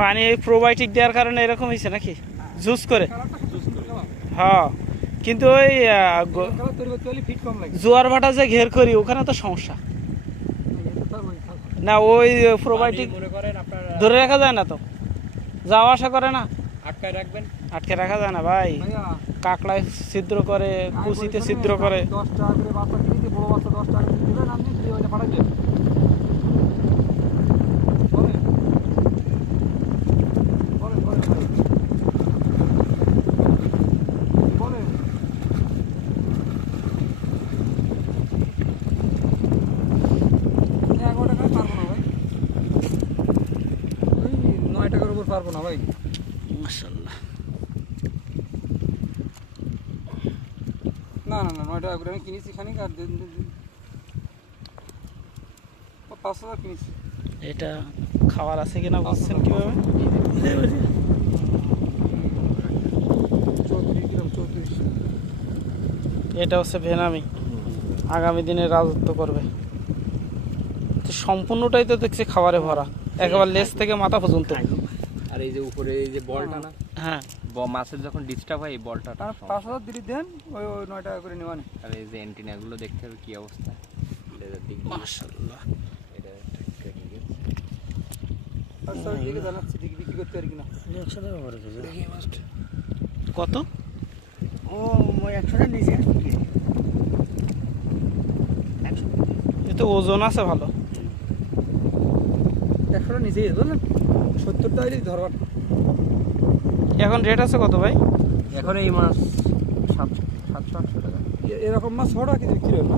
পানি প্রোবায়োটিক দেওয়ার কারণে এরকম হয়েছে নাকি? জুস করে? হ্যাঁ। কিন্তু ওই জোয়ার ভাটা যে ঘের করি ওখানে তো সমস্যা। না ওই প্রোবায়োটিক ধরে রাখা যায় না তো? যাওয়া আসা করে না? আটকায় রাখবেন। আটকে রাখা যায় না ভাই। কাকড়ায় ছিদ্র করে কুচিতে ছিদ্র করে। দশ টাকা করে বাচ্চা কিনেছি বড় বাচ্চা দশ টাকা আপনি দিয়ে ওইটা পাঠাবেন বলেন বলেন বলেন ভাই। বলেন আমি এগারো টাকায় পারব না ভাই ওই নয় টাকার উপর পারব না ভাই। মাশাআল্লাহ। না না না নয় টাকা করে আমি কিনেছি খানিক আর পাঁচ হাজার কিনেছি। এটা খাবার আছে কিনা বুঝছেন কীভাবে? এটা হচ্ছে ভেনামি। আগামী দিনে রাজত্ব করবে। সম্পূর্ণটাই তো দেখছি খাবারে ভরা। একেবারে লেজ থেকে মাথা পর্যন্ত। আর এই যে উপরে এই যে বলটা না? হ্যাঁ। মাছের যখন ডিস্টার্ব হয় এই বলটা তার পাঁচ হাজার দিলি দেন ওই ওই নয় টাকা করে নেওয়ানি আর এই যে অ্যান্টিনা গুলো দেখতে হবে কি অবস্থা। আর পারি কত? ও একশোটা নিচে তো ওজন আছে ভালো। একশোটা নিচেই বুঝলেন সত্তর টাকা ধরবার। এখন রেট আছে কত ভাই? এখন এই মাছ সাতশো সাতশো আটশো টাকা। এরকম মাছ ছটা কিছু বিক্রি হবে না।